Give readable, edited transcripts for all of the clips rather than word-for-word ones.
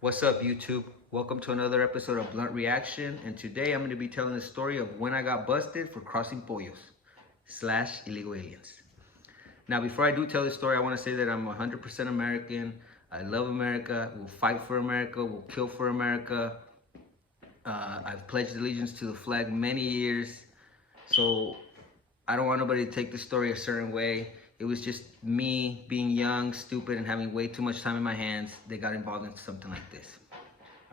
What's up, YouTube? Welcome to another episode of Blunt Reaction. And today I'm going to be telling the story of when I got busted for crossing pollos / illegal aliens. Now, before I do tell this story, I want to say that I'm 100% American. I love America. We'll fight for America. We'll kill for America. I've pledged allegiance to the flag many years. So I don't want nobody to take the story a certain way. It was just me being young, stupid, and having way too much time in my hands. They got involved in something like this.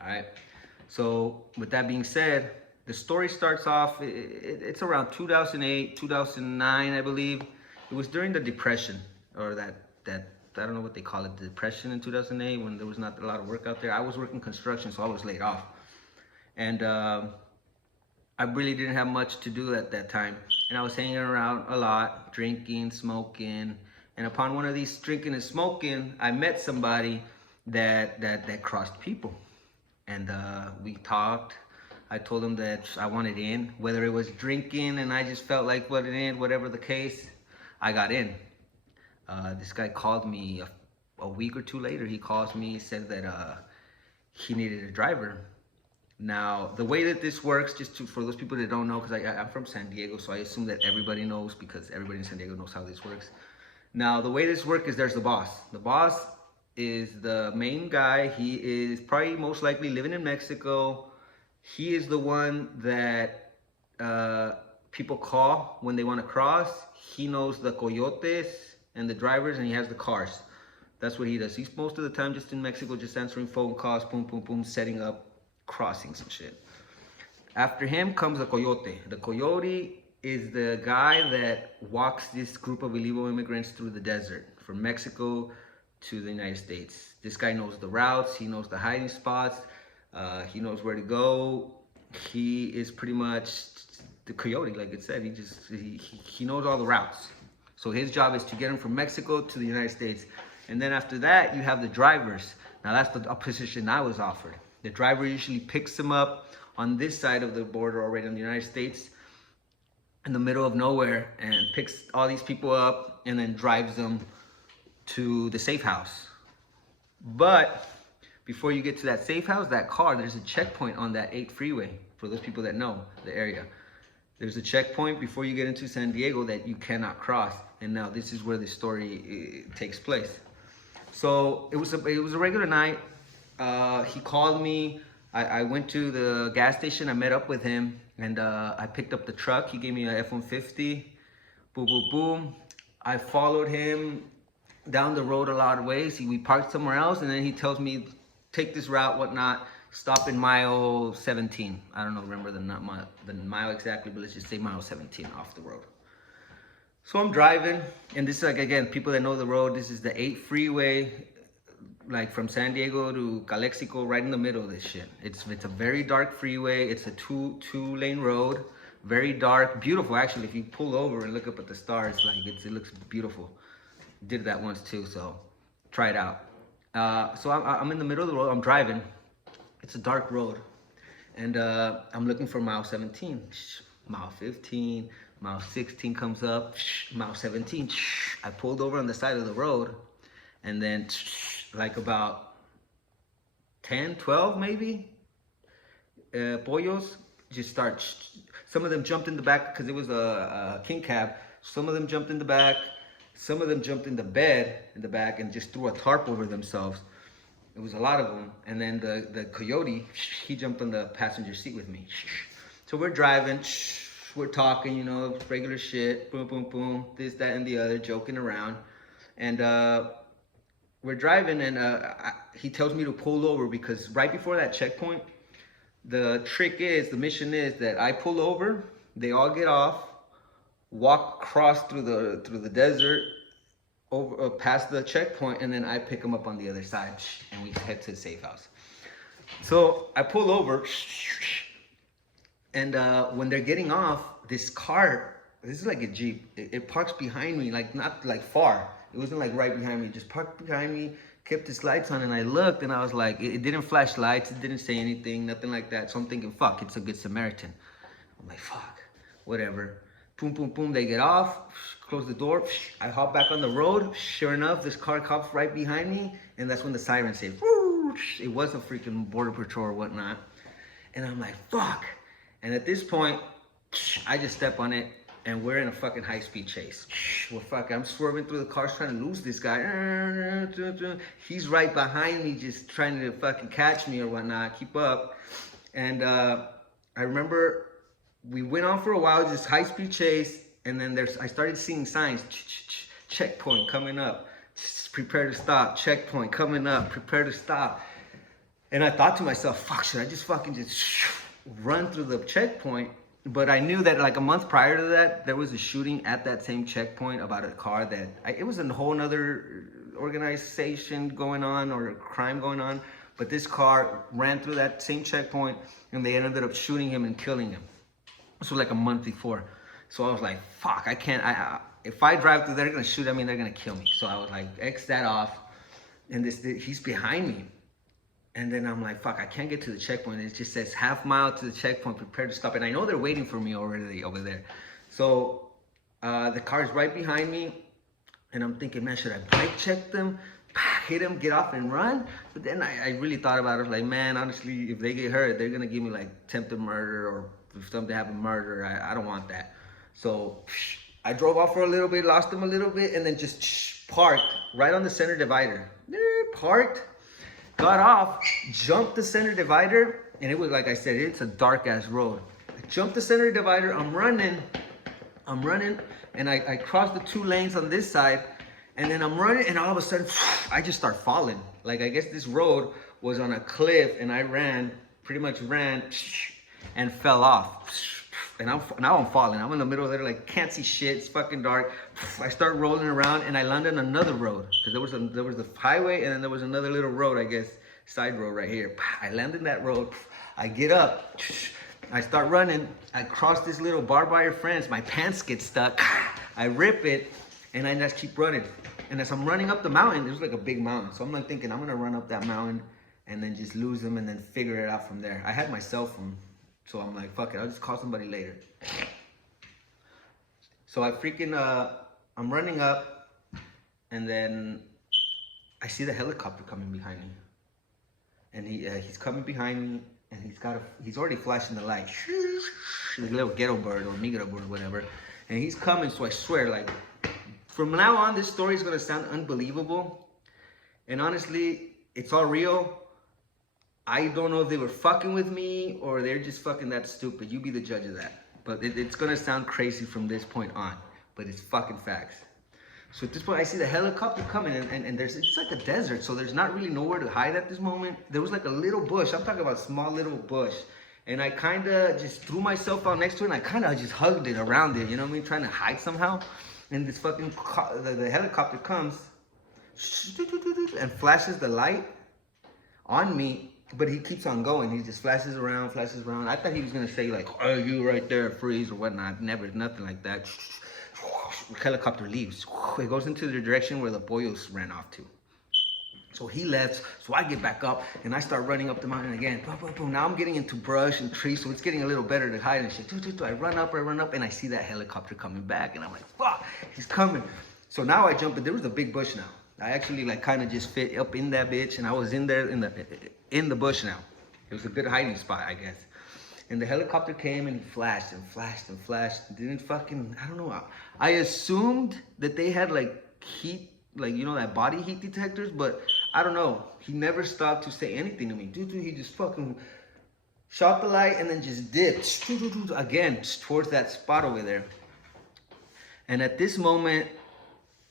All right. So with that being said, the story starts off. It's around 2008, 2009, I believe. It was during the Depression, or that I don't know what they call it, the Depression in 2008, when there was not a lot of work out there. I was working construction, so I was laid off, and I really didn't have much to do at that time. And I was hanging around a lot, drinking, smoking. And upon one of these drinking and smoking, I met somebody that crossed people. And we talked. I told him that I wanted in, whether it was drinking and I just felt like what it in, whatever the case, I got in. This guy called me a week or two later. He calls me, said that he needed a driver. Now, the way that this works, for those people that don't know, because I'm from San Diego, so I assume that everybody knows, because everybody in San Diego knows how this works. Now, the way this works is there's the boss. The boss is the main guy. He is probably most likely living in Mexico. He is the one that people call when they want to cross. He knows the coyotes and the drivers, and he has the cars. That's what he does. He's most of the time just in Mexico, just answering phone calls, boom, boom, boom, setting up crossings and shit. After him comes the coyote. The coyote is the guy that walks this group of illegal immigrants through the desert from Mexico to the United States. This guy knows the routes. He knows the hiding spots. He knows where to go. He is pretty much the coyote, like it said. He knows all the routes. So his job is to get him from Mexico to the United States. And then after that, you have the drivers. Now that's the position I was offered. The driver usually picks him up on this side of the border already in the United States, in the middle of nowhere, and picks all these people up and then drives them to the safe house. But before you get to that safe house, that car, there's a checkpoint on that 8 freeway. For those people that know the area, there's a checkpoint before you get into San Diego that you cannot cross. And now this is where the story takes place. So it was a regular night. He called me. I went to the gas station. I met up with him, and I picked up the truck. He gave me a F-150. Boom, boom, boom. I followed him down the road a lot of ways. We parked somewhere else, and then he tells me, take this route, whatnot. Stop in mile 17. I don't know, remember the mile exactly, but let's just say mile 17 off the road. So I'm driving, and this is like, again, people that know the road, this is the 8 freeway, like from San Diego to Calexico, right in the middle of this shit. It's a very dark freeway. It's a two-lane road, very dark, beautiful. Actually, if you pull over and look up at the stars, like it looks beautiful. Did that once too, so try it out. So I'm in the middle of the road. I'm driving. It's a dark road, and I'm looking for mile 17, mile 15, mile 16 comes up, mile 17. I pulled over on the side of the road, and then like about 10, 12 maybe, pollos just start, some of them jumped in the back because it was a king cab. Some of them jumped in the back. Some of them jumped in the bed in the back and just threw a tarp over themselves. It was a lot of them. And then the coyote, he jumped on the passenger seat with me. So we're driving, we're talking, you know, regular shit, boom, boom, boom, this, that, and the other, joking around. And we're driving, and he tells me to pull over, because right before that checkpoint, the mission is that I pull over, they all get off, walk across through the desert, over past the checkpoint, and then I pick them up on the other side, and we head to the safe house. So I pull over, and when they're getting off, this car, this is like a Jeep, it parks behind me, like not like far. It wasn't like right behind me, just parked behind me, kept its lights on, and I looked, and I was like, it didn't flash lights, it didn't say anything, nothing like that. So I'm thinking, fuck, it's a good Samaritan. I'm like, fuck, whatever. Boom, boom, boom, they get off, close the door, I hop back on the road. Sure enough, this car comes right behind me, and that's when the siren says, woo, It was a freaking border patrol or whatnot. And I'm like, fuck. And at this point, I just step on it, and we're in a fucking high-speed chase. I'm swerving through the cars trying to lose this guy. He's right behind me, just trying to fucking catch me or whatnot, keep up. And I remember we went on for a while, just high-speed chase, and then I started seeing signs. Checkpoint coming up. Prepare to stop. Checkpoint coming up. Prepare to stop. And I thought to myself, fuck, should I just fucking just run through the checkpoint? But I knew that like a month prior to that, there was a shooting at that same checkpoint about a car that, it was a whole nother organization going on or crime going on. But this car ran through that same checkpoint and they ended up shooting him and killing him. This was like a month before. So I was like, fuck, I can't, if I drive through, they're gonna shoot at me and they're gonna kill me. So I was like, X that off. And he's behind me. And then I'm like, fuck, I can't get to the checkpoint. It just says half mile to the checkpoint, prepare to stop. And I know they're waiting for me already over there. So the car's right behind me. And I'm thinking, man, should I brake check them? Hit them, get off and run? But then I really thought about it. I was like, man, honestly, if they get hurt, they're gonna give me like attempted murder, or if something happened, murder. I don't want that. So I drove off for a little bit, lost them a little bit, and then just parked right on the center divider. Parked. Got off, jumped the center divider, and it was, like I said, it's a dark ass road. I jumped the center divider, I'm running, and I crossed the 2 lanes on this side, and then I'm running, and all of a sudden, I just start falling. Like, I guess this road was on a cliff, and I pretty much ran, and fell off. And now I'm falling. I'm in the middle of there, like, can't see shit. It's fucking dark. I start rolling around, and I land on another road. Because there was a highway, and then there was another little road, I guess, side road right here. I land in that road. I get up. I start running. I cross this little barbed wire fence. My pants get stuck. I rip it, and I just keep running. And as I'm running up the mountain, it was like a big mountain. So I'm like thinking, I'm going to run up that mountain and then just lose them and then figure it out from there. I had my cell phone. So I'm like, fuck it, I'll just call somebody later. So I freaking, I'm running up, and then I see the helicopter coming behind me. And he's coming behind me, and he's already flashing the light. The little ghetto bird or migro bird, whatever. And he's coming, so I swear, like, from now on, this story is gonna sound unbelievable. And honestly, it's all real. I don't know if they were fucking with me or they're just fucking that stupid. You be the judge of that. But it's gonna sound crazy from this point on, but it's fucking facts. So at this point, I see the helicopter coming, and it's like a desert, so there's not really nowhere to hide at this moment. There was like a little bush. I'm talking about a small little bush. And I kind of just threw myself out next to it, and I kind of just hugged it around it, you know what I mean? Trying to hide somehow. And this fucking, the helicopter comes and flashes the light on me. But he keeps on going. He just flashes around. I thought he was gonna say like, "Oh, you right there, freeze" or whatnot. Never, nothing like that. The helicopter leaves. It goes into the direction where the pollos ran off to. So he left. So I get back up and I start running up the mountain again. Boom, boom, boom. Now I'm getting into brush and trees, so it's getting a little better to hide and shit. I run up, and I see that helicopter coming back, and I'm like, "Fuck, he's coming!" So now I jump, and there was a big bush now. I actually like kind of just fit up in that bitch, and I was in there in the bush now. It was a good hiding spot, I guess. And the helicopter came and he flashed and flashed and flashed. Didn't fucking, I don't know. I assumed that they had like heat, like, you know, that body heat detectors, but I don't know. He never stopped to say anything to me. Dude, he just fucking shot the light and then just dipped again towards that spot over there. And at this moment,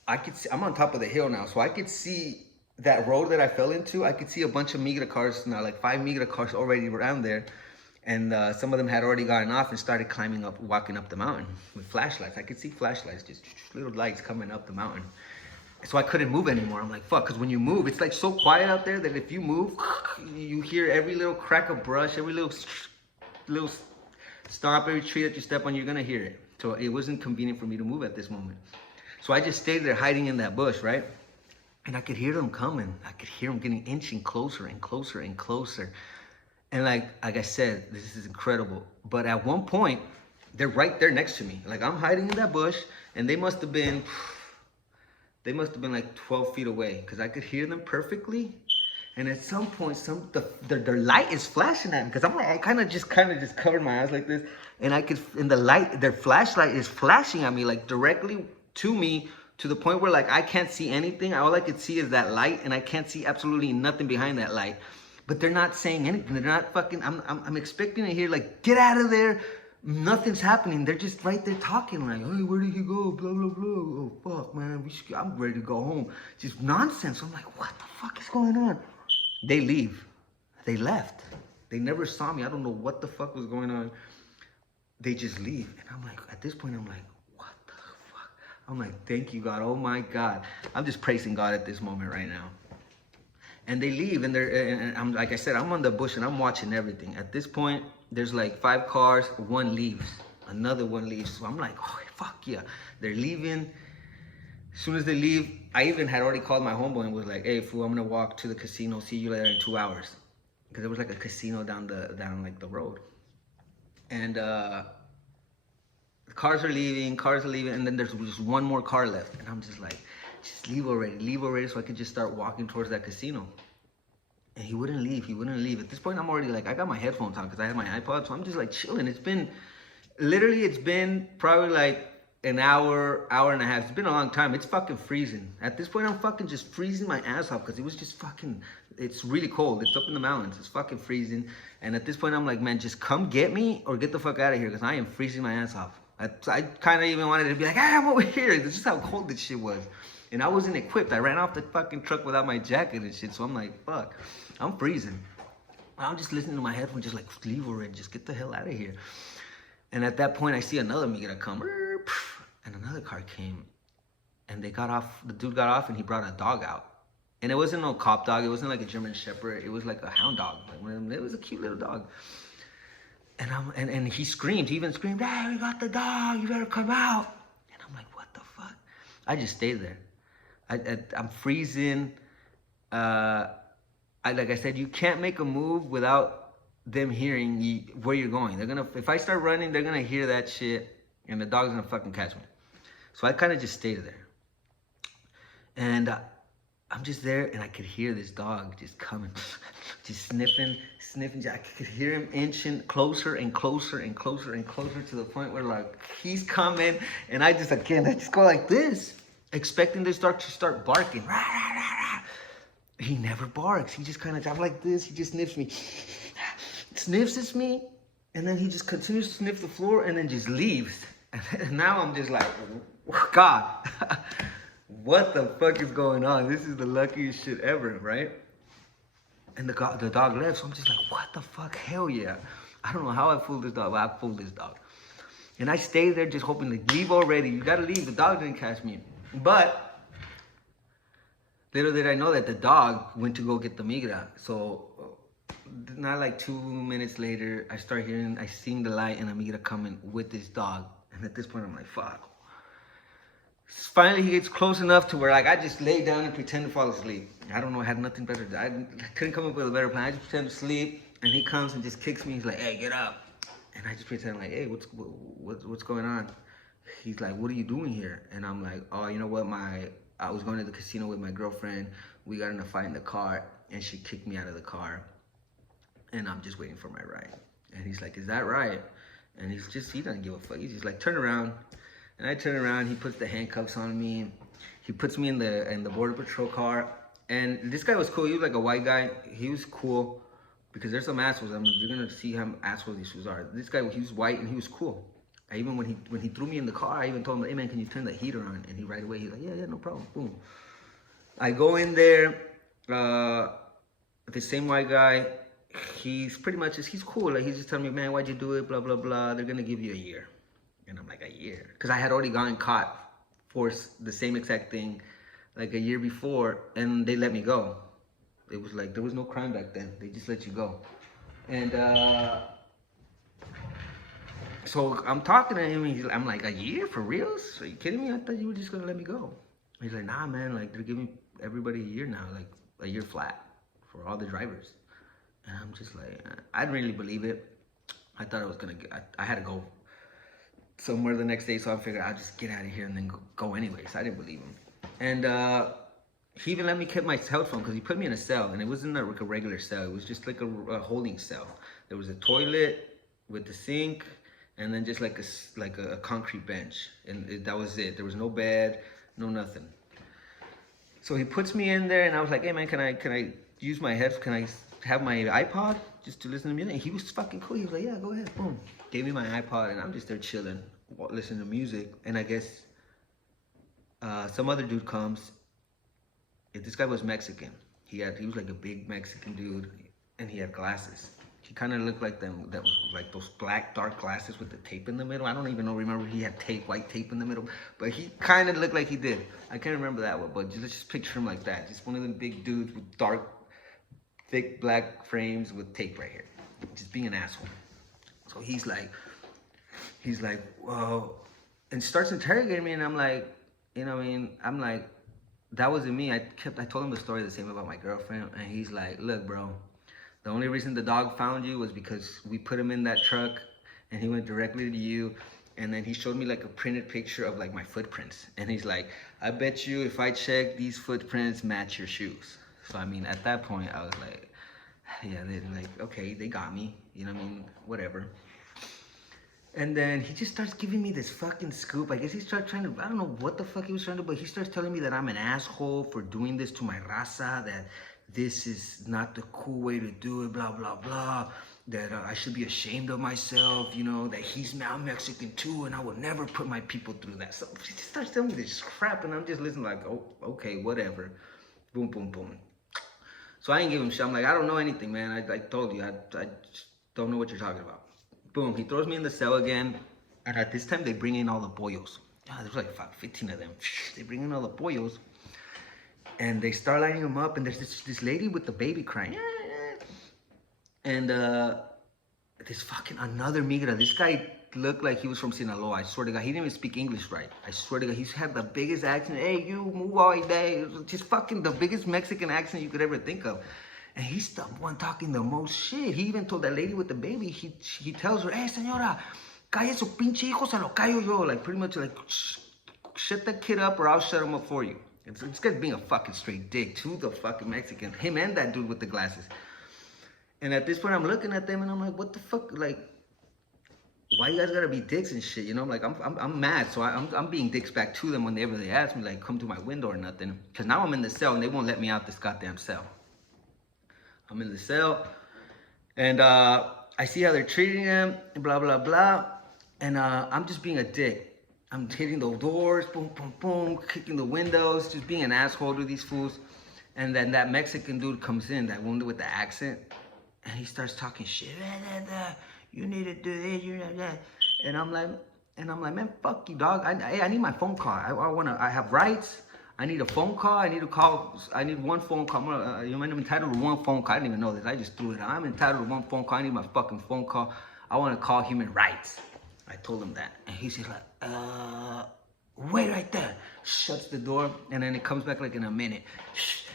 I could see, I'm on top of the hill now, so I could see that road that I fell into. I could see a bunch of migra cars now, like 5 migra cars already around there. And some of them had already gotten off and started climbing up, walking up the mountain with flashlights. I could see flashlights, just little lights coming up the mountain. So I couldn't move anymore. I'm like, fuck, because when you move, it's like so quiet out there that if you move, you hear every little crack of brush, every little stomp, every tree that you step on, you're gonna hear it. So it wasn't convenient for me to move at this moment. So I just stayed there hiding in that bush, right? And I could hear them coming. I could hear them getting inching closer and closer and closer. And like I said, this is incredible. But at one point, they're right there next to me. Like I'm hiding in that bush, and they must have been like 12 feet away, because I could hear them perfectly. And at some point, their light is flashing at me because I'm like, I kind of just covered my eyes like this, and I could, and the light, their flashlight is flashing at me like directly to me, to the point where like I can't see anything. All I could see is that light, and I can't see absolutely nothing behind that light. But they're not saying anything. They're not fucking. I'm expecting to hear like, get out of there. Nothing's happening. They're just right there talking like, hey, where did he go? Blah blah blah. Oh fuck, man. I'm ready to go home. Just nonsense. I'm like, what the fuck is going on? They leave. They left. They never saw me. I don't know what the fuck was going on. They just leave. And I'm like, at this point, I'm like, what the fuck? I'm like, thank you, God. Oh my God. I'm just praising God at this moment right now. And they leave, and I'm like I said, I'm on the bush and I'm watching everything. At this point, there's like 5 cars. One leaves. Another one leaves. So I'm like, oh fuck yeah. They're leaving. As soon as they leave, I even had already called my homeboy and was like, hey, fool, I'm gonna walk to the casino, see you later in 2 hours. Because there was like a casino down like the road. And the cars are leaving, and then there's just one more car left. And I'm just like, just leave already, so I could just start walking towards that casino. And he wouldn't leave. At this point, I'm already like, I got my headphones on because I have my iPod, so I'm just like chilling. It's been probably like an hour and a half. It's been a long time. It's fucking freezing. At this point, I'm fucking just freezing my ass off because it was just fucking, it's really cold. It's up in the mountains. It's fucking freezing. And at this point, I'm like, man, just come get me or get the fuck out of here because I am freezing my ass off. I kind of even wanted to be like, hey, I'm over here. This is how cold this shit was. And I wasn't equipped. I ran off the fucking truck without my jacket and shit. So I'm like, fuck, I'm freezing. I'm just listening to my headphones, just like, leave already. Just get the hell out of here. And at that point, I see another migra come. And another car came. And they got off. The dude got off and he brought a dog out. And it wasn't no cop dog. It wasn't like a German Shepherd. It was like a hound dog. Like, it was a cute little dog. And he screamed. He even screamed, hey, we got the dog. You better come out. And I'm like, what the fuck? I just stayed there. I'm freezing. Like I said, you can't make a move without them hearing where you're going. If I start running, they're gonna hear that shit, and the dog's gonna fucking catch me. So I kind of just stayed there, and I'm just there, and I could hear this dog just coming, just sniffing. I could hear him inching closer and closer and closer and closer to the point where like he's coming, and I just go like this, expecting to start barking. Rah, rah, rah, rah. He never barks. He just kind of, I'm like this. He just sniffs me, sniffs at me, and then he just continues to sniff the floor and then just leaves. And now I'm just like, God, what the fuck is going on? This is the luckiest shit ever, right? And the dog left, so I'm just like, what the fuck? Hell yeah. I don't know how I fooled this dog, but I fooled this dog. And I stayed there just hoping to leave already. You gotta leave. The dog didn't catch me. But little did I know that the dog went to go get the migra. So not like 2 minutes later, I seen the light and the migra coming with this dog. And at this point, I'm like, fuck. Finally, he gets close enough to where like I just lay down and pretend to fall asleep. I don't know, I had nothing better to do. I couldn't come up with a better plan. I just pretend to sleep, and he comes and just kicks me. He's like, hey, get up. And I just pretend like, hey, what's going on? He's like, what are you doing here? And I'm like, oh, you know what? I was going to the casino with my girlfriend. We got in a fight in the car, and she kicked me out of the car. And I'm just waiting for my ride. And he's like, is that right? And he doesn't give a fuck. He's just like, turn around. And I turn around, he puts the handcuffs on me. He puts me in the Border Patrol car. And this guy was cool. He was like a white guy. He was cool because there's some assholes. I mean, you're gonna see how assholes these fools are. This guy, he was white and he was cool. Even when he threw me in the car, I even told him, hey man, can you turn the heater on? And right away, he's like, yeah, no problem, boom. I go in there, the same white guy, he's pretty much he's cool. Like he's just telling me, man, why'd you do it? Blah, blah, blah. They're gonna give you a year. And I'm like, a year? Because I had already gotten caught for the same exact thing like a year before, and they let me go. It was like, there was no crime back then. They just let you go. And so I'm talking to him, and I'm like, a year? For reals? Are you kidding me? I thought you were just gonna let me go. He's like, nah, man, like they're giving everybody a year now, like a year flat for all the drivers. And I'm just like, I didn't really believe it. I thought I was gonna I had to go somewhere the next day, so I figured I'll just get out of here and then go anyways. I didn't believe him. And he even let me keep my cell phone because he put me in a cell, and it wasn't like a regular cell. It was just like a holding cell. There was a toilet with the sink, and then just like a concrete bench, and that was it. There was no bed, no nothing. So he puts me in there, and I was like, "Hey man, can I use my head? Can I have my iPod just to listen to music?" And he was fucking cool. He was like, "Yeah, go ahead." Boom, gave me my iPod, and I'm just there chilling, listening to music. And I guess some other dude comes. This guy was Mexican. He was like a big Mexican dude, and he had glasses. He kind of looked like them, that was like those black dark glasses with the tape in the middle. I don't even remember he had white tape in the middle, but he kind of looked like he did. I can't remember that one, but let's just picture him like that. Just one of them big dudes with dark, thick black frames with tape right here, just being an asshole. So he's like, well, and starts interrogating me, and I'm like, you know what I mean? I'm like, that wasn't me. I told him the story the same about my girlfriend, and he's like, look, bro, the only reason the dog found you was because we put him in that truck, and he went directly to you. And then he showed me like a printed picture of like my footprints, and he's like, I bet you if I check, these footprints match your shoes. So I mean, at that point, I was like, yeah, they're like, okay, they got me. You know what I mean? Whatever. And then he just starts giving me this fucking scoop. I guess he started trying to, I don't know what the fuck he was trying to do, but he starts telling me that I'm an asshole for doing this to my raza, that this is not the cool way to do it, blah, blah, blah. That I should be ashamed of myself, you know, that he's now Mexican too, and I would never put my people through that. So he just starts telling me this crap, and I'm just listening like, oh, okay, whatever. Boom, boom, boom. So I ain't give him shit. I'm like, I don't know anything, man. I told you, I just don't know what you're talking about. Boom, he throws me in the cell again, and at this time they bring in all the pollos. There's like 15 of them. They bring in all the pollos, and they start lining them up, and there's this lady with the baby crying. And this fucking another migra. This guy looked like he was from Sinaloa. I swear to God, he didn't even speak English right. I swear to God, he had the biggest accent. Hey, you move all day. Just fucking the biggest Mexican accent you could ever think of. And he's the one talking the most shit. He even told that lady with the baby, he tells her, hey, señora, calle su pinche hijo, se lo callo yo. Like, pretty much like, shut that kid up or I'll shut him up for you. This guy's being a fucking straight dick to the fucking Mexican. Him and that dude with the glasses. And at this point, I'm looking at them and I'm like, what the fuck? Like, why you guys gotta be dicks and shit? You know, like, I'm mad. So I'm being dicks back to them whenever they ask me, like, come to my window or nothing. Because now I'm in the cell and they won't let me out this goddamn cell. I'm in the cell, and I see how they're treating him, and blah, blah, blah. And I'm just being a dick. I'm hitting the doors, boom, boom, boom, kicking the windows, just being an asshole to these fools. And then that Mexican dude comes in, that one with the accent, and he starts talking shit. You need to do this, you know that. And I'm like, man, fuck you, dog. I need my phone call. I have rights. I need a phone call. I need one phone call. I'm entitled to one phone call. I didn't even know this. I just threw it out. I'm entitled to one phone call. I need my fucking phone call. I want to call human rights. I told him that. And he's just like, wait right there. Shuts the door. And then it comes back like in a minute. Shh.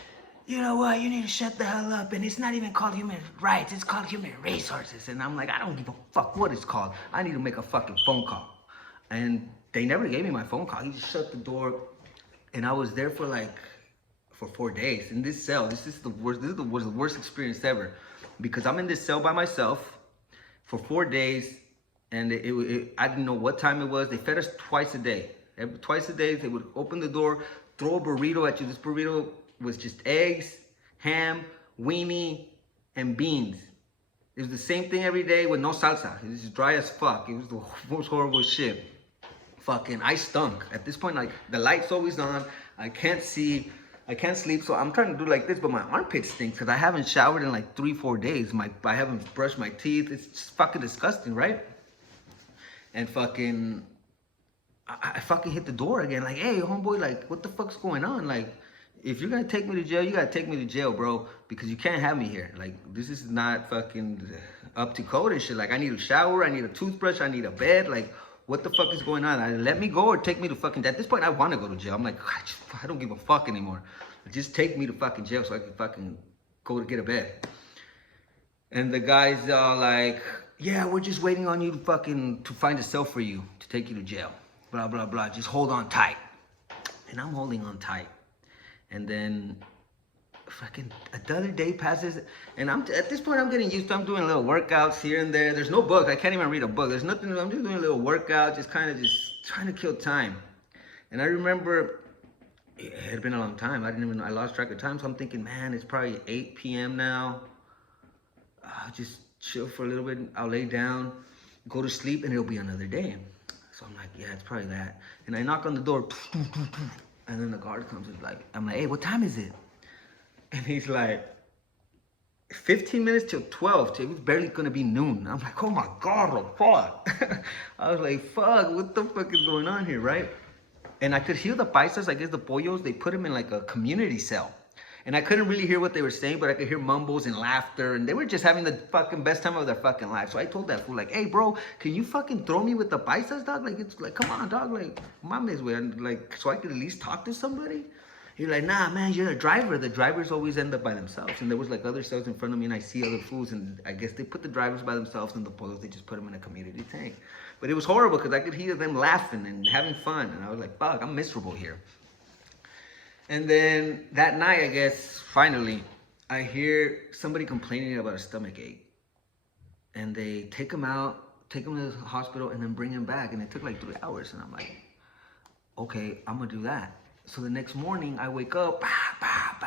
You know what? You need to shut the hell up. And it's not even called human rights. It's called human resources. And I'm like, I don't give a fuck what it's called. I need to make a fucking phone call. And they never gave me my phone call. He just shut the door. And I was there for 4 days in this cell. This was the worst experience ever, because I'm in this cell by myself for 4 days, and I didn't know what time it was. They fed us twice a day. Twice a day, they would open the door, throw a burrito at you. This burrito was just eggs, ham, weenie, and beans. It was the same thing every day with no salsa. It was just dry as fuck. It was the most horrible shit. Fucking, I stunk. At this point, like, the light's always on. I can't see. I can't sleep. So I'm trying to do like this, but my armpit stinks because I haven't showered in like 3-4 days. I haven't brushed my teeth. It's just fucking disgusting, right? And fucking, I fucking hit the door again. Like, hey, homeboy, like, what the fuck's going on? Like, if you're gonna take me to jail, you gotta take me to jail, bro, because you can't have me here. Like, this is not fucking up to code and shit. Like, I need a shower. I need a toothbrush. I need a bed. Like, what the fuck is going on? Let me go or take me to fucking... At this point, I want to go to jail. I'm like, I don't give a fuck anymore. Just take me to fucking jail so I can fucking go to get a bed. And the guy's all like, yeah, we're just waiting on you to find a cell for you to take you to jail. Blah, blah, blah. Just hold on tight. And I'm holding on tight. And then fucking another day passes, and I'm at this point I'm getting used to. I'm doing little workouts here and there. There's no book. I can't even read a book. There's nothing. I'm just doing a little workout, just kind of just trying to kill time. And I remember it had been a long time. I lost track of time. So I'm thinking, man, it's probably 8 p.m. now. I'll just chill for a little bit. I'll lay down, go to sleep, and it'll be another day. So I'm like, yeah, it's probably that. And I knock on the door, and then the guard comes and I'm like, hey, what time is it? And he's like, 15 minutes till 12. It was barely gonna be noon. I'm like, oh my God, what fuck? I was like, fuck, what the fuck is going on here, right? And I could hear the paisas, I guess the pollos, they put them in like a community cell. And I couldn't really hear what they were saying, but I could hear mumbles and laughter. And they were just having the fucking best time of their fucking life. So I told that fool, like, hey, bro, can you fucking throw me with the paisas, dog? Like, it's like, come on, dog. Like, mames, way. Like, so I could at least talk to somebody. He's like, nah, man, you're a driver. The drivers always end up by themselves. And there was like other cells in front of me, and I see other fools. And I guess they put the drivers by themselves, and the pollos, they just put them in a community tank. But it was horrible because I could hear them laughing and having fun. And I was like, fuck, I'm miserable here. And then that night, I guess, finally, I hear somebody complaining about a stomach ache. And they take him out, take him to the hospital, and then bring him back. And it took like 3 hours. And I'm like, okay, I'm gonna do that. So the next morning, I wake up,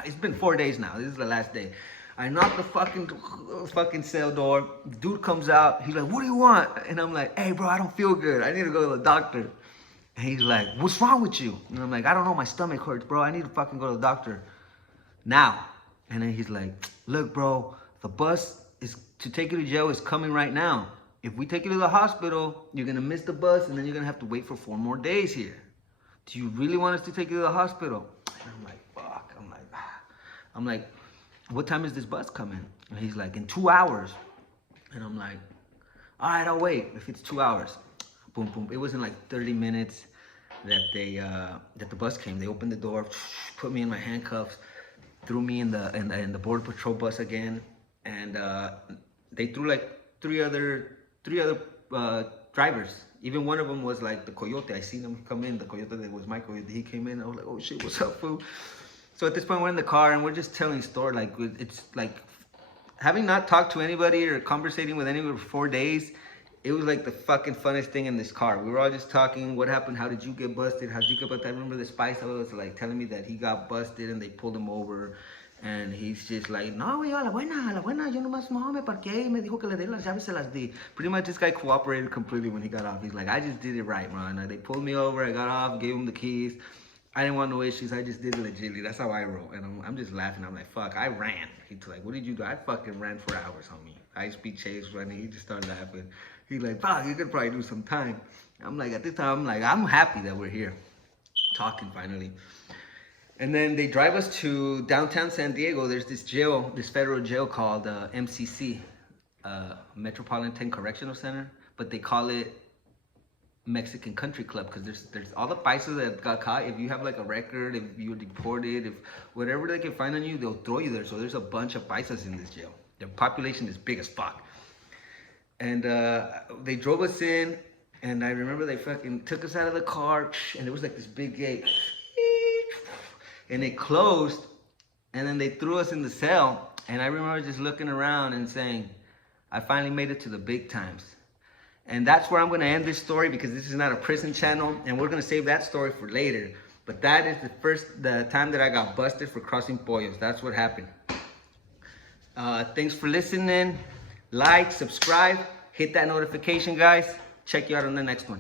it's been 4 days now. This is the last day. I knock the fucking cell door. The dude comes out. He's like, what do you want? And I'm like, hey, bro, I don't feel good. I need to go to the doctor. And he's like, what's wrong with you? And I'm like, I don't know, my stomach hurts, bro. I need to fucking go to the doctor now. And then he's like, look, bro, the bus is to take you to jail is coming right now. If we take you to the hospital, you're gonna miss the bus, and then you're gonna have to wait for 4 more days here. Do you really want us to take you to the hospital? And I'm like, fuck. I'm like, what time is this bus coming? And he's like, in 2 hours. And I'm like, all right, I'll wait if it's 2 hours. Boom, boom. It was in like 30 minutes that the bus came. They opened the door, put me in my handcuffs, threw me in the border patrol bus again, and they threw like three other drivers. Even one of them was like the coyote. I seen him come in. The coyote that was my coyote. He came in. I was like, oh shit, what's up, fool? So at this point, we're in the car and we're just telling story. Like, it's like having not talked to anybody or conversating with anyone for 4 days. It was like the fucking funnest thing in this car. We were all just talking. What happened? How did you get busted? How did you get busted? I remember the Spice was like telling me that he got busted and they pulled him over. And he's just like, no, yo, a la buena, yo nomás no me parqué y me dijo que le dé las llaves, se las di. Pretty much this guy cooperated completely when he got off. He's like, I just did it right, man. They pulled me over, I got off, gave him the keys. I didn't want no issues, I just did it legitly. That's how I roll. And I'm just laughing. I'm like, fuck, I ran. He's like, what did you do? I fucking ran for hours, homie. High-speed chase running. He just started laughing. He's like, fuck, you could probably do some time. I'm like, at this time, I'm happy that we're here, talking finally. And then they drive us to downtown San Diego. There's this jail, this federal jail called MCC, Metropolitan Correctional Center, but they call it Mexican Country Club because there's all the paisas that got caught. If you have like a record, if you were deported, if whatever they can find on you, they'll throw you there. So there's a bunch of paisas in this jail. Their population is big as fuck. And they drove us in, and I remember they fucking took us out of the car, and there was like this big gate. And it closed, and then they threw us in the cell. And I remember just looking around and saying, I finally made it to the big times. And that's where I'm gonna end this story because this is not a prison channel, and we're gonna save that story for later. But that is the time that I got busted for crossing pollos. That's what happened. Thanks for listening. Like, subscribe, hit that notification, guys. Check you out on the next one.